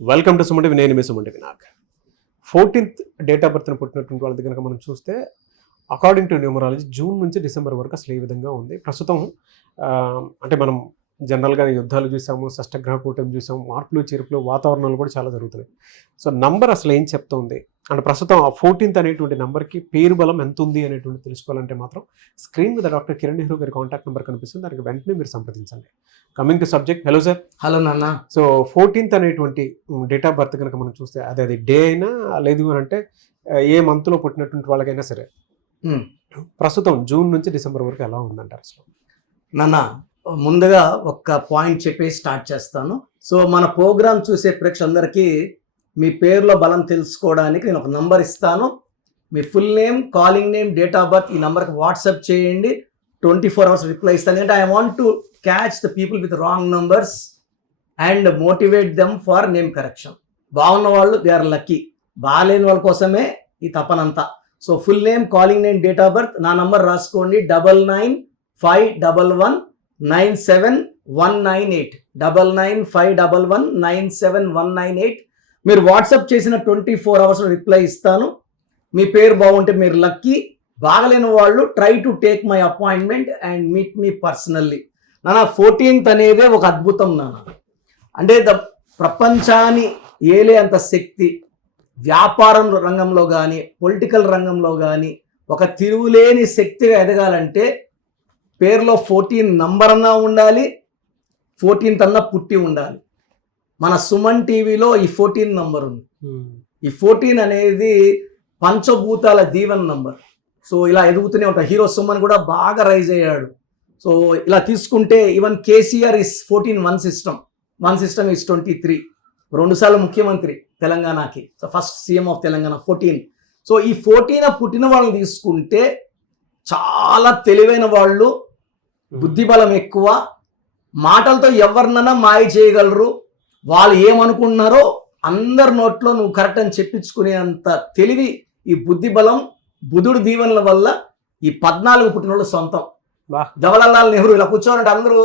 Welcome to సుమంటి నేను మీ సుమంటి Vinayak. 14th date of బర్త్ని పుట్టినటువంటి వాళ్ళ దగ్గర మనం చూస్తే అకార్డింగ్ టు న్యూమరాలజీ జూన్ నుంచి డిసెంబర్ వరకు అసలు ఏ విధంగా ఉంది ప్రస్తుతం. అంటే మనం జనరల్గా యుద్ధాలు చూసాము, షష్టగ్రహ కూటమి చూసాము, మార్పులు చేర్పులు వాతావరణాలు కూడా చాలా జరుగుతున్నాయి. సో నంబర్ అసలు ఏం చెప్తుంది అంటే ప్రస్తుతం ఆ 14th అనేటువంటి నెంబర్కి పేరు బలం ఎంత ఉంది అనేటువంటి తెలుసుకోవాలంటే మాత్రం స్క్రీన్ మీద డాక్టర్ కిరణ్ నెహ్రూ గారి కాంటాక్ట్ నెంబర్ కనిపిస్తుంది, దానికి వెంటనే మీరు సంప్రదించండి. Coming to subject. Hello sir. Hello నాన్న. సో 14th అనేటువంటి డేట్ ఆఫ్ బర్త్ కనుక మనం చూస్తే అది డే అయినా లేదు అని అంటే ఏ మంత్లో పుట్టినటువంటి వాళ్ళకైనా సరే ప్రస్తుతం జూన్ నుంచి డిసెంబర్ వరకు ఎలా ఉందంటారు అసలు? నాన్న, ముందుగా ఒక పాయింట్ చెప్పి స్టార్ట్ చేస్తాను. సో మన ప్రోగ్రామ్ చూసే ప్రేక్షకులందరికీ మీ పేరులో బలం తెలుసుకోవడానికి నేను ఒక నంబర్ ఇస్తాను. మీ full name, calling name, date of birth ఈ నెంబర్కి వాట్సాప్ చేయండి. 24 hours రిప్లై ఇస్తాను. ఎందుకంటే I want to catch the people with wrong numbers and motivate them for name correction. బాగున్న వాళ్ళు దే ఆర్ లక్కీ, బాగాలేని వాళ్ళ కోసమే ఈ తపనంతా. So full name, calling name, date of birth, నా నంబర్ రాసుకోండి 9951197198 9951197198. మీరు వాట్సాప్ చేసిన 24 hours రిప్లై ఇస్తాను. మీ పేరు బాగుంటే మీరు లక్కీ, బాగలేని వాళ్ళు try to take my appointment and meet me personally. నాన్న 14th అనేదే ఒక అద్భుతం నాన్న. అంటే ప్రపంచాన్ని ఏలే అంత శక్తి వ్యాపారం రంగంలో కానీ పొలిటికల్ రంగంలో కానీ ఒక తిరుగులేని శక్తిగా ఎదగాలంటే పేరులో 14 నంబర్ అన్నా ఉండాలి, 14th అన్నా పుట్టి ఉండాలి. మన సుమన్ టీవీలో ఈ 14 నంబర్ ఉంది. ఈ 14 అనేది పంచభూతాల దీవెన నంబర్. సో ఇలా ఎదుగుతూనే ఉంటాం. హీరో సుమన్ కూడా బాగా రైజ్ అయ్యాడు. సో ఇలా తీసుకుంటే even KCR is 14 one system is 23, 2 సార్లు ముఖ్యమంత్రి తెలంగాణకి. So first CM of Telangana 14. So ఈ 14 పుట్టిన వాళ్ళని తీసుకుంటే చాలా తెలివైన వాళ్ళు, బుద్ధిబలం ఎక్కువ, మాటలతో ఎవరినైనా మాయ చేయగలరు. వాళ్ళు ఏమనుకుంటున్నారో అందరి నోట్లో నువ్వు కరెక్ట్ అని చెప్పించుకునేంత తెలివి, ఈ బుద్ధిబలం బుధుడు దీవెనల వల్ల ఈ 14 పుట్టినోళ్ళు సొంతం. జవహర్లాల్ నెహ్రూ ఇలా కూర్చోవాలంటే అందరూ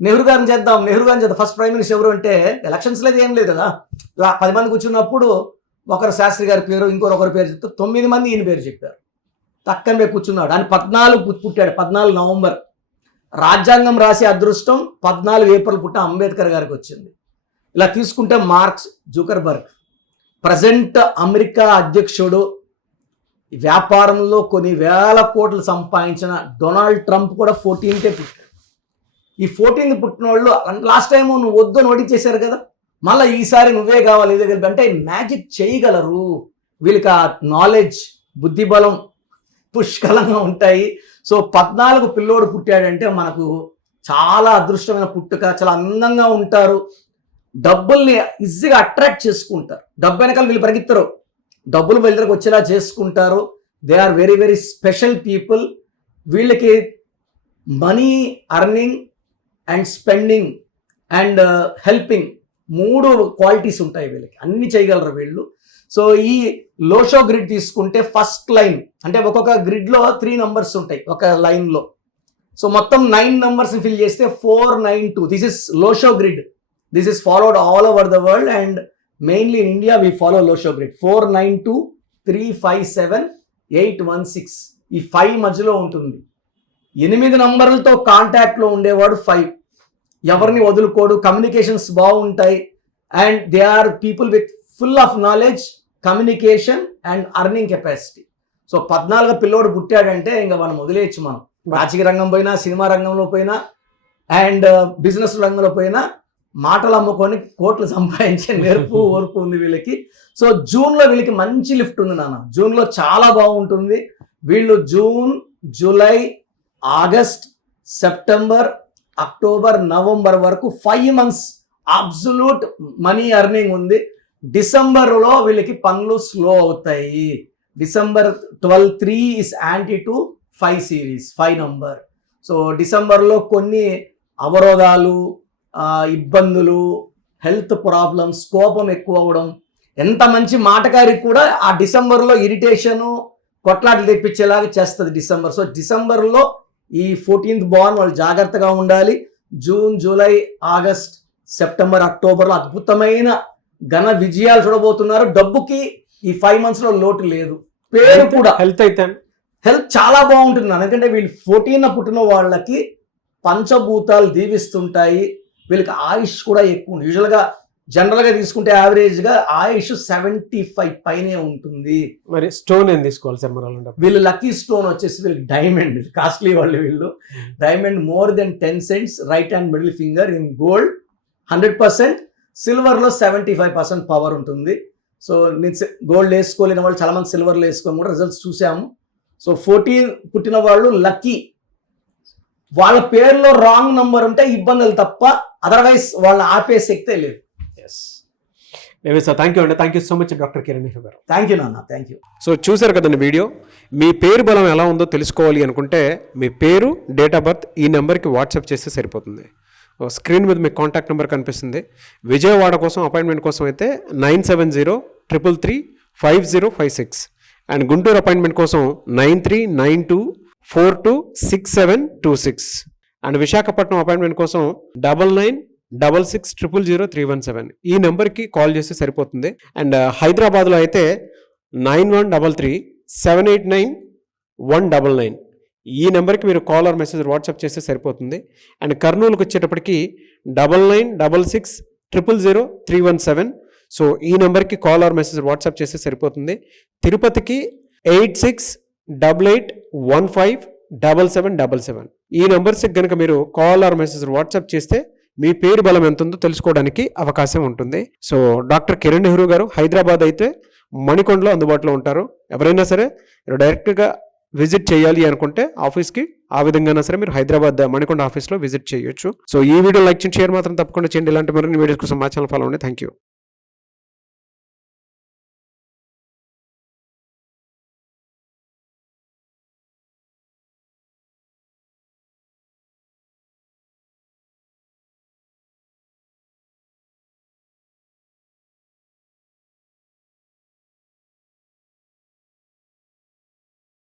నెహ్రూ గారిని చేద్దాం, నెహ్రూ గారిని చేద్దాం. ఫస్ట్ ప్రైమ్ మినిస్టర్ ఎవరు అంటే ఎలక్షన్స్ లేదు, ఏం లేదు కదా. ఇలా 10 మంది కూర్చున్నప్పుడు ఒకరు శాస్త్రి గారి పేరు, ఇంకొకరి పేరు చెప్తే 9 మంది ఈయన పేరు చెప్పారు. తక్కనే కూర్చున్నాడు. ఆయన 14 పుట్టాడు, 14 నవంబర్. రాజ్యాంగం రాసే అదృష్టం 14 ఏప్రిల్ పుట్టిన అంబేద్కర్ గారికి వచ్చింది. ఇలా తీసుకుంటే మార్క్స్ జుకర్బర్గ్, ప్రజెంట్ అమెరికా అధ్యక్షుడు, వ్యాపారంలో కొన్ని వేల కోట్లు సంపాదించిన డొనాల్డ్ ట్రంప్ కూడా 14th పుట్టాడు. ఈ 14th పుట్టిన వాళ్ళు లాస్ట్ టైం నువ్వు వద్దు నోటించేశారు కదా, మళ్ళీ ఈసారి నువ్వే కావాలి ఇదే కలిపి అంటే మ్యాజిక్ చేయగలరు. వీళ్ళకి ఆ నాలెడ్జ్, బుద్ధిబలం పుష్కలంగా ఉంటాయి. సో 14 పిల్లోడు పుట్టాడంటే మనకు చాలా అదృష్టమైన పుట్టుక. చాలా అందంగా ఉంటారు, డబ్బుల్ని ఈజీగా అట్రాక్ట్ చేసుకుంటారు. డబ్బు వెనకాల వీళ్ళు పరిగెత్తరు, డబ్బులు వీళ్ళ దగ్గరకు వచ్చేలా చేసుకుంటారు. They are very very special people. వీళ్ళకి money earning and spending and helping 3 qualities ఉంటాయి వీళ్ళకి, అన్ని చేయగలరు వీళ్ళు. సో ఈ లోషో గ్రిడ్ తీసుకుంటే ఫస్ట్ లైన్ అంటే ఒక్కొక్క గ్రిడ్లో 3 నంబర్స్ ఉంటాయి ఒక లైన్లో. సో మొత్తం 9 నంబర్స్ ఫిల్ చేస్తే 492. This is Lo Shu grid. This is followed all over the world and mainly in India we follow Lo Shu grid. 492 357 816. ఈ 5 మధ్యలో ఉంటుంది. 8 నంబర్లతో కాంటాక్ట్లో ఉండేవాడు 5. ఎవరిని వదులుకోడు, కమ్యూనికేషన్స్ బాగుంటాయి and they are people with full of knowledge, communication and earning capacity. So 14 పిల్లోడు పుట్టాడంటే ఇంకా మనం వదిలేయచ్చు. మనం రాజకీయ రంగం పోయినా, సినిమా రంగంలో పోయినా అండ్ బిజినెస్ రంగంలో పోయినా మాటలు అమ్ముకొని కోట్లు సంపాదించే నేర్పు ఓర్పు ఉంది వీళ్ళకి. సో జూన్లో వీళ్ళకి మంచి లిఫ్ట్ ఉంది నాన్న. జూన్లో చాలా బాగుంటుంది. వీళ్ళు June, July, August, September, October, November వరకు 5 months అబ్సల్యూట్ మనీ అర్నింగ్ ఉంది. డిసెంబర్లో వీళ్ళకి పనులు స్లో అవుతాయి. December 12 3 is anti to 5 series 5 number. So డిసెంబర్లో కొన్ని అవరోధాలు, ఇబ్బందులు, హెల్త్ ప్రాబ్లమ్స్, కోపం ఎక్కువ అవ్వడం, ఎంత మంచి మాటకారికి కూడా ఆ డిసెంబర్లో ఇరిటేషను, కొట్లాటలు తెప్పించేలాగా చేస్తుంది డిసెంబర్. సో డిసెంబర్లో ఈ 14th బార్న్ వాళ్ళు జాగ్రత్తగా ఉండాలి. జూన్, జూలై, ఆగస్ట్, సెప్టెంబర్, అక్టోబర్లో అద్భుతమైన ఘన విజయాలు చూడబోతున్నారు. డబ్బుకి ఈ 5 months లో లోటు లేదు. పేరు కూడా హెల్త్ అయితే హెల్త్ చాలా బాగుంటుంది. ఎందుకంటే వీళ్ళు 14 పుట్టిన వాళ్ళకి పంచభూతాలు దీవిస్తుంటాయి. వీళ్ళకి ఆయుష్ కూడా ఎక్కువ ఉంది. యూజువల్గా జనరల్గా తీసుకుంటే యావరేజ్గా ఆయుష్ 75 పైనే ఉంటుంది. మరి స్టోన్ ఏం తీసుకోవాలి సార్? మరి వీళ్ళు లక్కీ స్టోన్ వచ్చేసి వీళ్ళు డైమండ్, కాస్ట్లీ వాళ్ళు వీళ్ళు. Diamond more than 10 cents, right hand middle finger in gold 100%. సిల్వర్లో 75% power ఉంటుంది. సో నేను గోల్డ్ వేసుకోలేని వాళ్ళు చాలా మంది సిల్వర్లో వేసుకొని కూడా రిజల్ట్స్ చూసాము. సో 14 పుట్టిన వాళ్ళు లక్కీ. వాళ్ళ పేరులో రాంగ్ నంబర్ ఉంటే ఇబ్బందులు తప్ప, అదర్వైజ్ వాళ్ళని ఆపే శక్తే లేదు. సార్ థ్యాంక్ యూ అండి. Thank you so much doctor Kiran Nehru గారు. థ్యాంక్ యూ నాన్న, థ్యాంక్ యూ. సో చూసారు కదండి వీడియో. మీ పేరు బలం ఎలా ఉందో తెలుసుకోవాలి అనుకుంటే మీ పేరు, డేట్ ఆఫ్ బర్త్ ఈ నెంబర్కి వాట్సాప్ చేస్తే సరిపోతుంది. స్క్రీన్ మీద మీకు కాంటాక్ట్ నెంబర్ కనిపిస్తుంది. విజయవాడ కోసం అపాయింట్మెంట్ కోసం అయితే 9703335056 అండ్ గుంటూరు అపాయింట్మెంట్ కోసం 9392426726 అండ్ విశాఖపట్నం అపాయింట్మెంట్ కోసం 9966000317 ఈ నెంబర్కి కాల్ చేస్తే సరిపోతుంది. అండ్ హైదరాబాద్లో అయితే 9133789199 ఈ నెంబర్కి మీరు కాల్ ఆర్ మెసేజ్ వాట్సాప్ చేస్తే సరిపోతుంది. అండ్ కర్నూలుకి వచ్చేటప్పటికి 9966000317 సో ఈ నెంబర్కి కాల్ ఆర్ మెసేజ్ వాట్సాప్ చేస్తే సరిపోతుంది. తిరుపతికి 8688157777 ఈ నెంబర్స్కి కనుక మీరు కాల్ ఆర్ మెసేజ్ వాట్సాప్ చేస్తే మీ పేరు బలం ఎంత ఉందో తెలుసుకోవడానికి అవకాశం ఉంటుంది. సో డాక్టర్ కిరణ్ నెహ్రూ గారు హైదరాబాద్ అయితే మణికొండలో అందుబాటులో ఉంటారు. ఎవరైనా సరే డైరెక్ట్గా విజిట్ చేయాలి అనుకుంటే ఆఫీస్కి ఆ విధంగా సరే మీరు హైదరాబాద్ మణికొండ ఆఫీస్లో విజిట్ చేయొచ్చు. సో ఈ వీడియో లైక్ చేయండి, షేర్ మాత్రం తప్పకుండా చేయండి. ఇలాంటి మరిన్ని వీడియోస్ కోసం మా ఛానల్ ఫాలో అవ్వండి. Thank you.